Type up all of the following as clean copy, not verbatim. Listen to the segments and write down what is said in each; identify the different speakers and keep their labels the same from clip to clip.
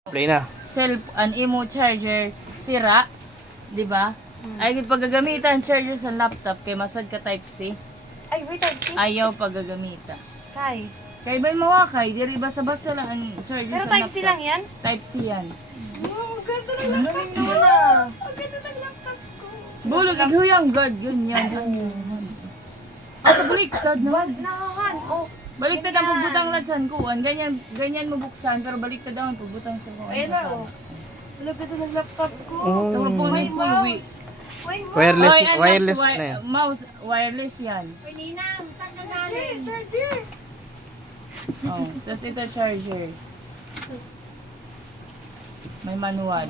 Speaker 1: Play na.
Speaker 2: An imo charger sira, di ba? Ay gid paggagamitan charger sa laptop kay masad ka type C.
Speaker 3: Ay, wait, Type C?
Speaker 2: Ayaw paggagamita.
Speaker 3: Kay.
Speaker 2: Kay ba mawakay diri basa-basa lang ang charger
Speaker 3: Pero
Speaker 2: sa
Speaker 3: Type
Speaker 2: laptop.
Speaker 3: C lang yan?
Speaker 2: Type C yan.
Speaker 3: Oh, ganda ng laptop ko na. Ang ganda ng laptop ko.
Speaker 2: Bulog iguyang god ganyan. Ato baliktad no.
Speaker 3: Nahan. Oh,
Speaker 2: Baliktad ang pagbutang ladsan kuan. Ganyan mo buksan pero baliktad ang pagbutang sa kuan.
Speaker 3: ayan na, oh. Wala, ganda ng laptop ko.
Speaker 2: Tawag po
Speaker 3: May
Speaker 2: ni
Speaker 3: mouse.
Speaker 2: Pulwi.
Speaker 3: May mouse.
Speaker 1: Wireless,
Speaker 2: Oy, and
Speaker 1: wireless
Speaker 2: mouse,
Speaker 1: na yan.
Speaker 2: Mouse, wireless yan.
Speaker 3: Ninang, saan ka galing? Charger.
Speaker 2: Oh, tapos ito charger. May manual.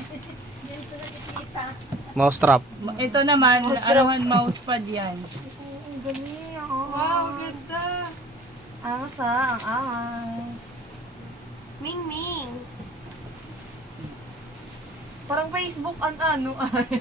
Speaker 1: Mouse trap.
Speaker 2: Ito naman, arawan mousepad yan.
Speaker 3: Ang galing. Wow, ganda. Angas ha, ang angas. Ming Ming. Parang Facebook an ano ay.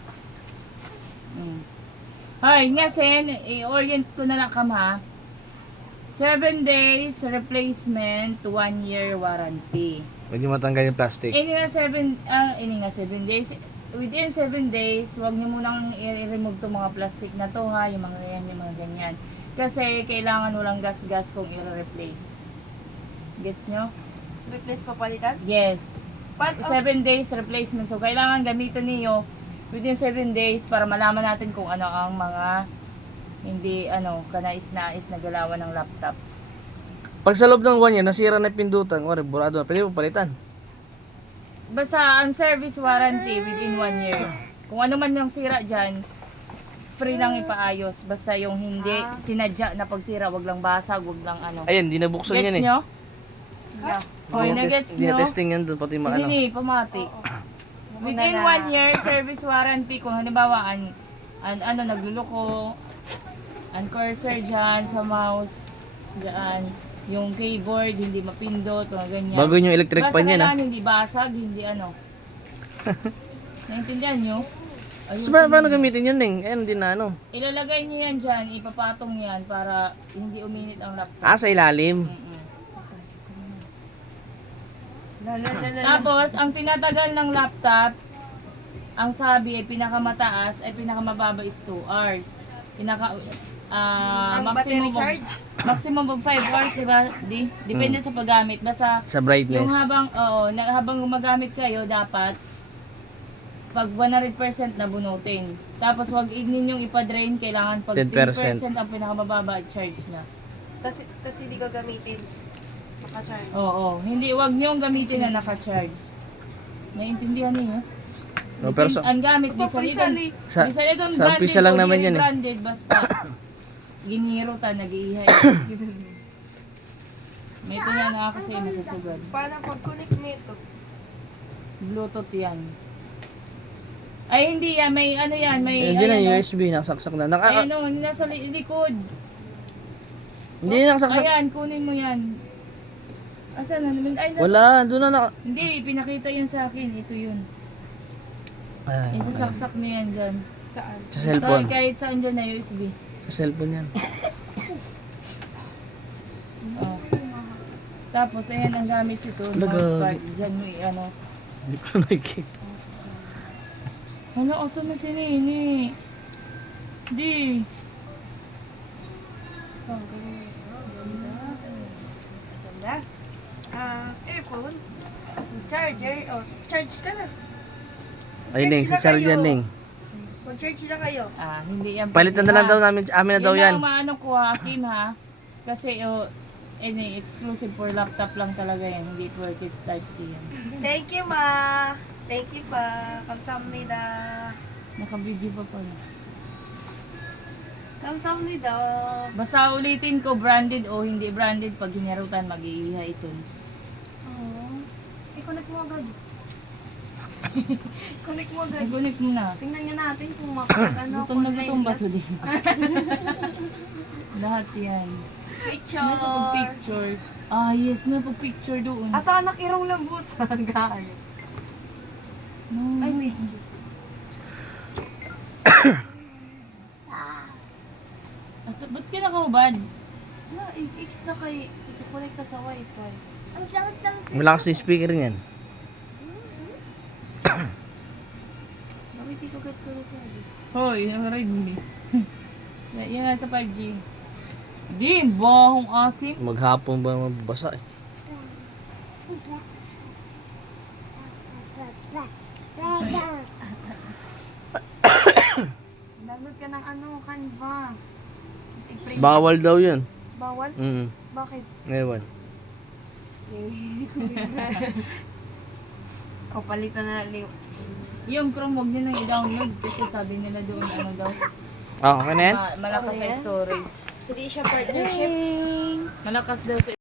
Speaker 2: Hoy, nga sen, i-orient ko na lang kam ha. 7 days replacement, 1 year warranty.
Speaker 1: Huwag niyo matanggal yung plastic.
Speaker 2: Ini nga 7 days. Within 7 days, wag niyo munang i-remove tong mga plastic na to ha, yung mga ganyan, yung mga ganyan. Kasi kailangan walang gas-gas kung i-replace. Gets nyo?
Speaker 3: Replace papalitan?
Speaker 2: Yes. 7 days replacement. So, kailangan gamitin niyo within 7 days para malaman natin kung ano ang mga hindi, kanais-nais na galawan ng laptop.
Speaker 1: Pag sa loob ng 1 year, nasira na yung pindutan, wala, burado na, pwede mo palitan.
Speaker 2: Basta, ang service warranty within 1 year. Kung ano man yung sira dyan, free lang ipaayos. Basta yung hindi sinadya na pagsira, wag lang basag, wag lang ano.
Speaker 1: Ayan, di nabuksan
Speaker 2: Gets
Speaker 1: yan eh.
Speaker 2: nyo?
Speaker 3: Yeah.
Speaker 2: Hoy, na-gets
Speaker 1: Hindi
Speaker 2: nyo?
Speaker 1: na testing yan doon, pati
Speaker 2: Sige
Speaker 1: maano.
Speaker 2: ni, pamati. Within 1 year, service warranty, kung halimbawa, nagluluko, ang cursor dyan sa mouse, dyan, yung keyboard, hindi mapindot, mga ganyan.
Speaker 1: Bago yung electric pan yan, ha?
Speaker 2: Basta hindi basag, hindi Naintindihan nyo?
Speaker 1: So, paano gamitin yun, Ning? Ayan, hindi na ano.
Speaker 2: Ilalagay nyo yan dyan, ipapatong yan para hindi uminit ang laptop.
Speaker 1: Sa ilalim.
Speaker 2: Tapos, ang tinatagal ng laptop, ang sabi ay pinakamataas ay pinakamababa is 2 hours.
Speaker 3: battery charge?
Speaker 2: Maximum of 5 hours, diba? Depende sa paggamit. Basta
Speaker 1: Sa brightness.
Speaker 2: yung habang gumagamit kayo, dapat pag 100% na bunutin. Tapos wag ninyong ipa-drain, kailangan pag 10% ang pinakamababa at charge na.
Speaker 3: Tapos hindi ko gamitin. Naka-charge.
Speaker 2: Oo, hindi, wag niyong gamitin na naka-charge. Naiintindihan niyo?
Speaker 1: No, pero
Speaker 2: Ang gamit, bisa nito
Speaker 1: sa umpisa lang naman yan eh.
Speaker 2: Branded, basta giniro ta, nag-iihay. May ito niya na kasi nasusugad.
Speaker 3: Paano pag-connect nito?
Speaker 2: Bluetooth yan. Ay, hindi yan. May ano yan. May
Speaker 1: Diyan na USB, nakasaksak na.
Speaker 2: nasa likod.
Speaker 1: Hindi na nakasaksak.
Speaker 2: Ayan, kunin mo yan. Asan na naman? Ay,
Speaker 1: Wala, doon na
Speaker 2: Hindi, pinakita yan sa akin. Ito yun. Isasaksak mo yan dyan.
Speaker 3: Saan?
Speaker 1: Sa cellphone.
Speaker 2: So, kahit saan dyan na USB.
Speaker 1: Sa cellphone yan.
Speaker 2: Oh. Tapos, ayan ang gamit ito. Mousepad. Dyan mo
Speaker 1: Hindi ko na nakikita.
Speaker 2: Asan na si Nini? Di.
Speaker 3: Oh, ganda. Earphone. Charger. Oh, charge ka na.
Speaker 1: Ay, Ning, si Charles yan, Ning.
Speaker 3: Mag-charge na kayo.
Speaker 2: Hindi yan.
Speaker 1: Palitan na lang daw namin, amin na daw yan.
Speaker 2: Yan ang maano ko ha, Kim ha. Kasi, exclusive for laptop lang talaga yan. Hindi worth it type C yan.
Speaker 3: Thank you, ma. Thank you pa. Kamsahamnida.
Speaker 2: Naka-video pa pala.
Speaker 3: Kamsahamnida.
Speaker 2: Basta ulitin ko, branded o hindi branded, pag hinarutan, mag-iiha ito.
Speaker 3: Oh. I-connect mo agad. Connect mo agad.
Speaker 2: I-connect mo na.
Speaker 3: Tingnan nyo natin kung makakano.
Speaker 2: Gutom na gutom ba ito din? Lahat yan.
Speaker 3: Picture.
Speaker 2: Nasa pag-picture. Yes na, pag-picture doon.
Speaker 3: At anak irong lambusan, guys.
Speaker 2: No.
Speaker 3: Ay, wait.
Speaker 2: Ba't ka nakahubad?
Speaker 3: Na, i-fix na kay. I-connect ka sa wifi.
Speaker 1: Malakas yung speaker niyan.
Speaker 3: Bakit di ko get ko rin sabi?
Speaker 2: Hoy, nakaread mo eh. Yan nga sa 5G. Di, bahong asim.
Speaker 1: Maghapon ba mabasa eh.
Speaker 3: Download ka ng ano, Canva. Kasi print.
Speaker 1: Bawal daw yan.
Speaker 3: Bawal? Bakit?
Speaker 1: Ewan.
Speaker 3: O, palitan na lang.
Speaker 2: Yung Chrome, huwag nyo nang i-download kasi sabi nila doon ano daw.
Speaker 1: Ah, okay na yan?
Speaker 2: Malakas sa storage.
Speaker 3: Hindi siya partnership.
Speaker 2: Malakas daw sa